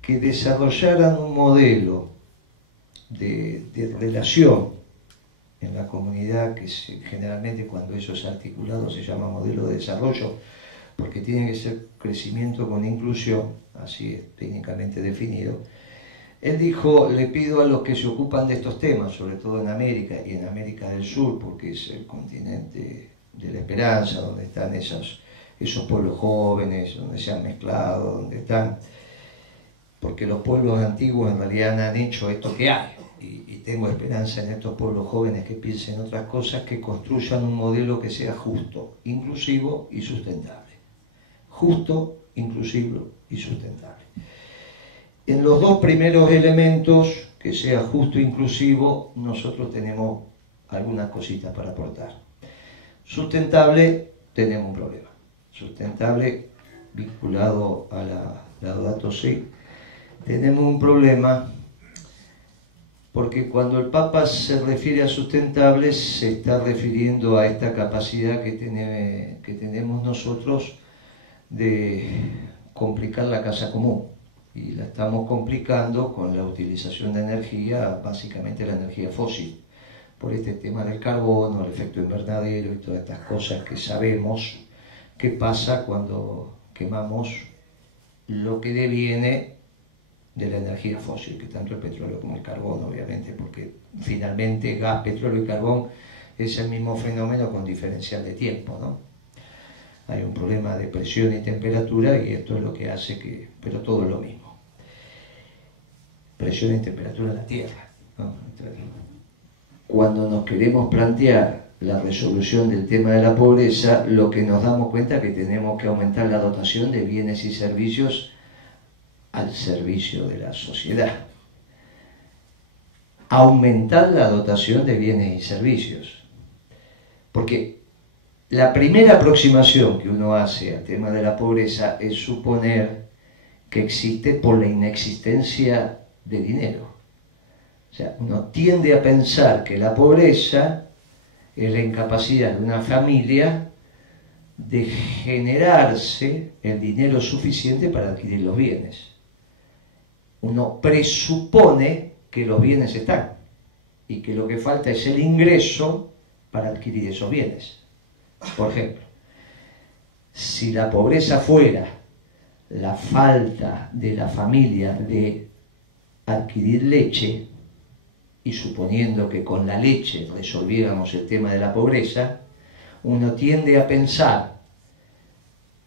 Que desarrollaran un modelo de relación en la comunidad, que generalmente cuando eso es articulado se llama modelo de desarrollo, porque tiene que ser crecimiento con inclusión, así es técnicamente definido. Él dijo: le pido a los que se ocupan de estos temas, sobre todo en América y en América del Sur, porque es el continente de la esperanza, donde están esos pueblos jóvenes, donde se han mezclado, donde están, porque los pueblos antiguos en realidad han hecho esto que hay, y tengo esperanza en estos pueblos jóvenes que piensen otras cosas, que construyan un modelo que sea justo, inclusivo y sustentable. Justo, inclusivo y sustentable. En los dos primeros elementos, que sea justo e inclusivo, nosotros tenemos algunas cositas para aportar. Sustentable, tenemos un problema. Sustentable, vinculado a la Laudato Si, tenemos un problema porque cuando el Papa se refiere a sustentable se está refiriendo a esta capacidad que tenemos nosotros de complicar la casa común, y la estamos complicando con la utilización de energía, básicamente la energía fósil, por este tema del carbono, el efecto invernadero y todas estas cosas que sabemos que pasa cuando quemamos lo que deviene de la energía fósil, que tanto el petróleo como el carbón, obviamente, porque finalmente gas, petróleo y carbón es el mismo fenómeno con diferencial de tiempo, ¿no? Hay un problema de presión y temperatura, y esto es lo que hace que, pero todo es lo mismo. Presión y temperatura en la Tierra, ¿no? Cuando nos queremos plantear la resolución del tema de la pobreza, lo que nos damos cuenta es que tenemos que aumentar la dotación de bienes y servicios al servicio de la sociedad. Aumentar la dotación de bienes y servicios. Porque la primera aproximación que uno hace al tema de la pobreza es suponer que existe por la inexistencia de dinero. O sea, uno tiende a pensar que la pobreza es la incapacidad de una familia de generarse el dinero suficiente para adquirir los bienes. Uno presupone que los bienes están y que lo que falta es el ingreso para adquirir esos bienes. Por ejemplo, si la pobreza fuera la falta de la familia de adquirir leche, y suponiendo que con la leche resolviéramos el tema de la pobreza, uno tiende a pensar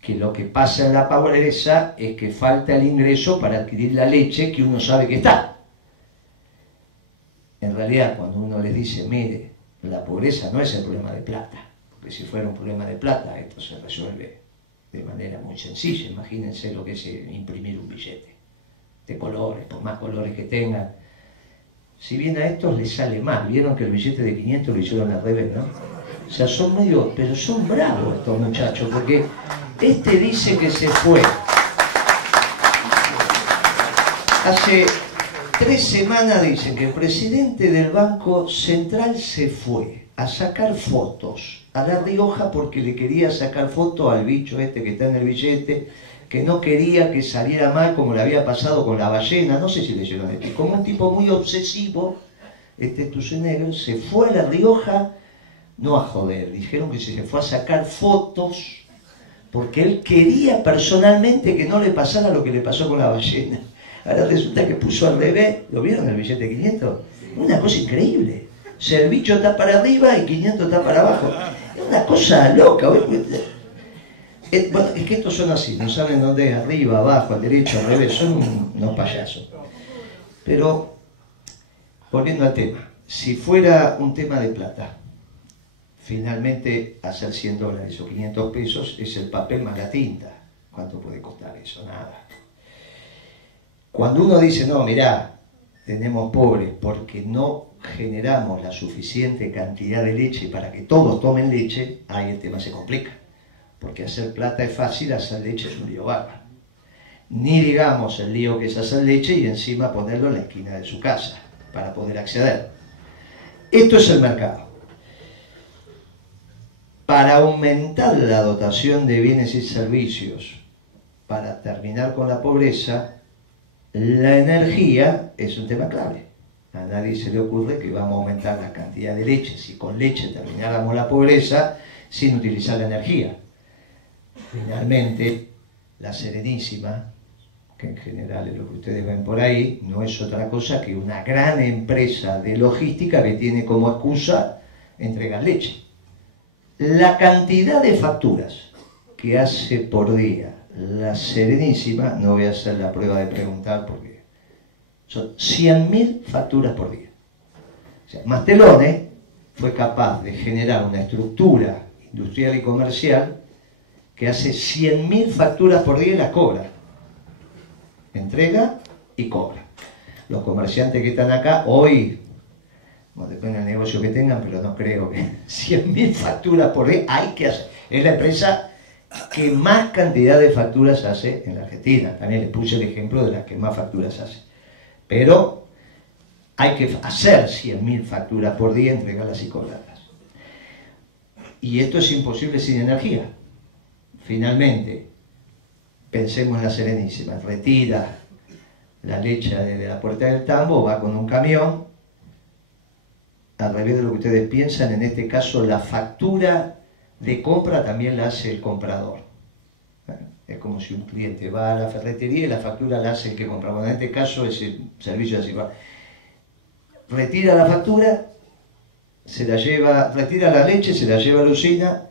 que lo que pasa en la pobreza es que falta el ingreso para adquirir la leche que uno sabe que está. En realidad, cuando uno les dice: mire, la pobreza no es el problema de plata, porque si fuera un problema de plata, esto se resuelve de manera muy sencilla. Imagínense lo que es imprimir un billete de colores, por más colores que tengan. Si bien a estos les sale mal, vieron que el billete de 500 lo hicieron al revés, ¿no? O sea, son medio, pero son bravos estos muchachos, porque este dice que se fue. Hace 3 semanas dicen que el presidente del Banco Central se fue a sacar fotos a La Rioja porque le quería sacar fotos al bicho este que está en el billete, que no quería que saliera mal como le había pasado con la ballena. No sé si leyeron esto. Como un tipo muy obsesivo, este Tusenegro se fue a La Rioja, no a joder, dijeron que se fue a sacar fotos porque él quería personalmente que no le pasara lo que le pasó con la ballena. Ahora resulta que puso al revés. ¿Lo vieron el billete de 500? Una cosa increíble. O sea, el bicho está para arriba y 500 está para abajo. Es una cosa loca. Bueno, es que estos son así, no saben dónde es, arriba, abajo, al derecho, al revés, son unos payasos. Pero, volviendo al tema, si fuera un tema de plata, finalmente hacer $100 o 500 pesos es el papel más la tinta. ¿Cuánto puede costar eso? Nada. Cuando uno dice: no, mirá, tenemos pobres porque no generamos la suficiente cantidad de leche para que todos tomen leche, ahí el tema se complica. Porque hacer plata es fácil, hacer leche es un lío bárbaro. Ni digamos el lío que es hacer leche y encima ponerlo en la esquina de su casa para poder acceder. Esto es el mercado. para aumentar la dotación de bienes y servicios, para terminar con la pobreza, la energía es un tema clave. A nadie se le ocurre que vamos a aumentar la cantidad de leche si con leche termináramos la pobreza sin utilizar la energía. Finalmente, la Serenísima, que en general es lo que ustedes ven por ahí, no es otra cosa que una gran empresa de logística que tiene como excusa entregar leche. La cantidad de facturas que hace por día la Serenísima, no voy a hacer la prueba de preguntar porque son 100.000 facturas por día. O sea, Mastelone fue capaz de generar una estructura industrial y comercial que hace 100.000 facturas por día y las cobra. Entrega y cobra. Los comerciantes que están acá hoy, bueno, depende del negocio que tengan, pero no creo que 100.000 facturas por día hay que hacer. Es la empresa que más cantidad de facturas hace en la Argentina. También les puse el ejemplo de las que más facturas hace. Pero hay que hacer 100.000 facturas por día, entregarlas y cobrarlas. Y esto es imposible sin energía. Finalmente, pensemos en la Serenísima, retira la leche de la puerta del tambo, va con un camión, al revés de lo que ustedes piensan, en este caso la factura de compra también la hace el comprador. Es como si un cliente va a la ferretería y la factura la hace el que compra. Bueno, en este caso es el servicio así. Retira la factura, se la lleva, retira la leche, se la lleva a la usina,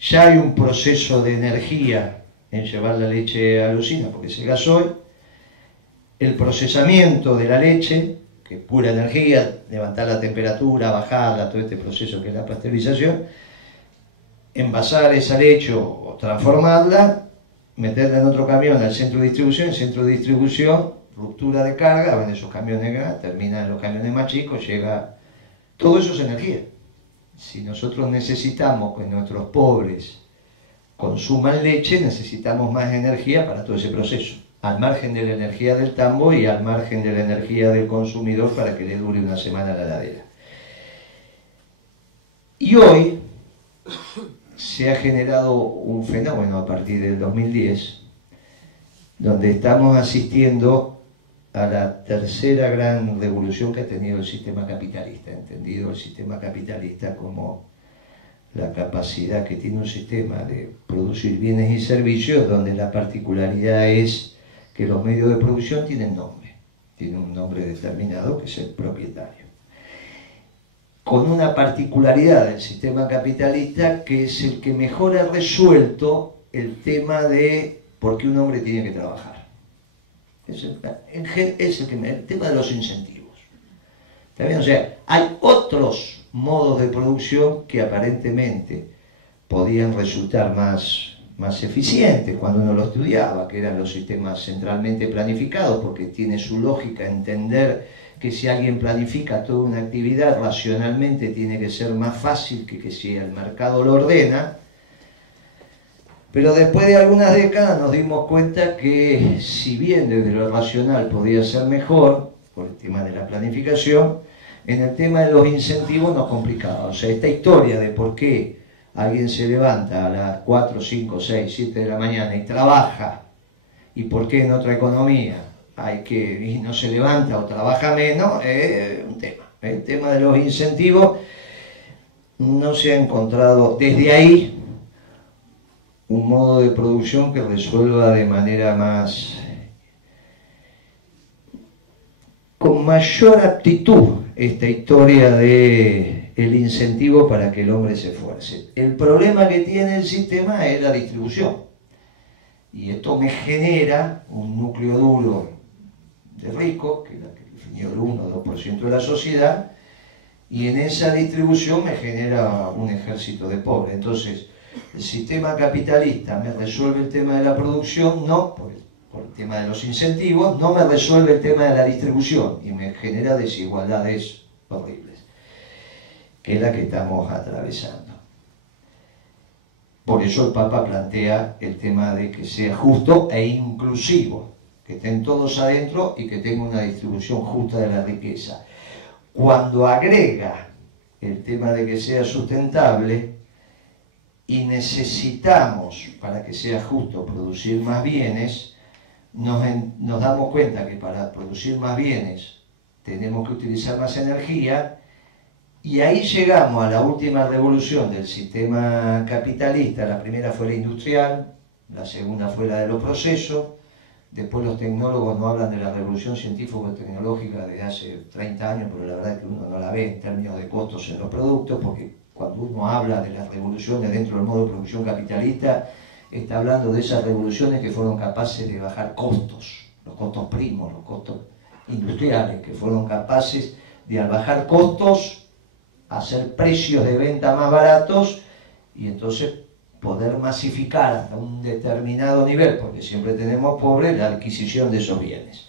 ya hay un proceso de energía en llevar la leche a la usina porque es el gasoil, el procesamiento de la leche, que es pura energía, levantar la temperatura, bajarla, todo este proceso que es la pasteurización, envasar esa leche o transformarla, meterla en otro camión al centro de distribución, el centro de distribución, ruptura de carga, van esos camiones grandes, terminan en los camiones más chicos, llega, todo eso es energía. Si nosotros necesitamos que nuestros pobres consuman leche, necesitamos más energía para todo ese proceso, al margen de la energía del tambo y al margen de la energía del consumidor para que le dure una semana la heladera. Y hoy se ha generado un fenómeno a partir del 2010, donde estamos asistiendo a la tercera gran revolución que ha tenido el sistema capitalista, entendido el sistema capitalista como la capacidad que tiene un sistema de producir bienes y servicios, donde la particularidad es que los medios de producción tienen nombre, tienen un nombre determinado que es el propietario. Con una particularidad del sistema capitalista que es el que mejor ha resuelto el tema de por qué un hombre tiene que trabajar. Es el tema de los incentivos. ¿Está bien? O sea, hay otros modos de producción que aparentemente podían resultar más eficientes cuando uno lo estudiaba, que eran los sistemas centralmente planificados, porque tiene su lógica entender que si alguien planifica toda una actividad racionalmente tiene que ser más fácil que si el mercado lo ordena. Pero después de algunas décadas nos dimos cuenta que si bien desde lo racional podía ser mejor, por el tema de la planificación, en el tema de los incentivos nos complicaba. O sea, esta historia de por qué alguien se levanta a las 4, 5, 6, 7 de la mañana y trabaja, y por qué en otra economía y no se levanta o trabaja menos, es un tema. El tema de los incentivos no se ha encontrado desde ahí un modo de producción que resuelva de manera con mayor aptitud esta historia de el incentivo para que el hombre se esfuerce. El problema que tiene el sistema es la distribución. Y esto me genera un núcleo duro de ricos, que es la que definió el 1 o 2% de la sociedad, y en esa distribución me genera un ejército de pobres. Entonces, el sistema capitalista me resuelve el tema de la producción, no por el tema de los incentivos, no me resuelve el tema de la distribución y me genera desigualdades horribles, que es la que estamos atravesando. Por eso el Papa plantea el tema de que sea justo e inclusivo, que estén todos adentro y que tenga una distribución justa de la riqueza. Cuando agrega el tema de que sea sustentable, y necesitamos, para que sea justo, producir más bienes, nos damos cuenta que para producir más bienes tenemos que utilizar más energía, y ahí llegamos a la última revolución del sistema capitalista. La primera fue la industrial, la segunda fue la de los procesos. Después los tecnólogos no hablan de la revolución científico-tecnológica de hace 30 años, pero la verdad es que uno no la ve en términos de costos en los productos, porque cuando uno habla de las revoluciones dentro del modo de producción capitalista, está hablando de esas revoluciones que fueron capaces de bajar costos, los costos primos, los costos industriales, que fueron capaces de, al bajar costos, hacer precios de venta más baratos y entonces poder masificar hasta un determinado nivel, porque siempre tenemos pobres, la adquisición de esos bienes.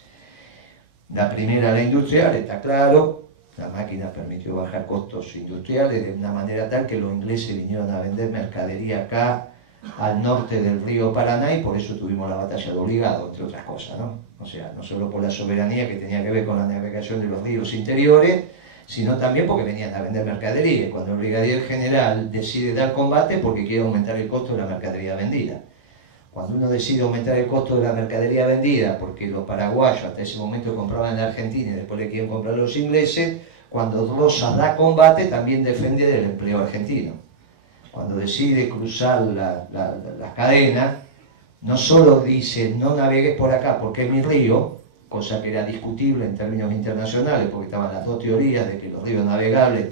La primera, la industrial, está claro, la máquina permitió bajar costos industriales de una manera tal que los ingleses vinieron a vender mercadería acá al norte del río Paraná, y por eso tuvimos la batalla de Obligado, entre otras cosas, ¿no? O sea, no solo por la soberanía que tenía que ver con la navegación de los ríos interiores, sino también porque venían a vender mercadería, y cuando el brigadier general decide dar combate porque quiere aumentar el costo de la mercadería vendida. Cuando uno decide aumentar el costo de la mercadería vendida porque los paraguayos hasta ese momento compraban en Argentina y después le quieren comprar a los ingleses, cuando Rosas da combate también defiende del empleo argentino. Cuando decide cruzar la cadena, no solo dice no navegues por acá porque es mi río, cosa que era discutible en términos internacionales, porque estaban las dos teorías de que los ríos navegables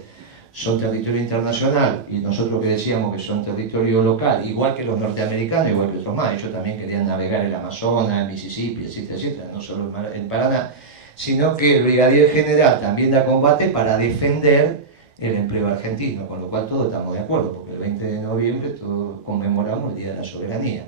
son territorio internacional y nosotros que decíamos que son territorio local, igual que los norteamericanos, igual que otros más. Ellos también querían navegar el Amazonas, el Mississippi, etcétera, etcétera, no solo el Paraná, sino que el brigadier general también da combate para defender el empleo argentino, con lo cual todos estamos de acuerdo, porque el 20 de noviembre todos conmemoramos el Día de la Soberanía.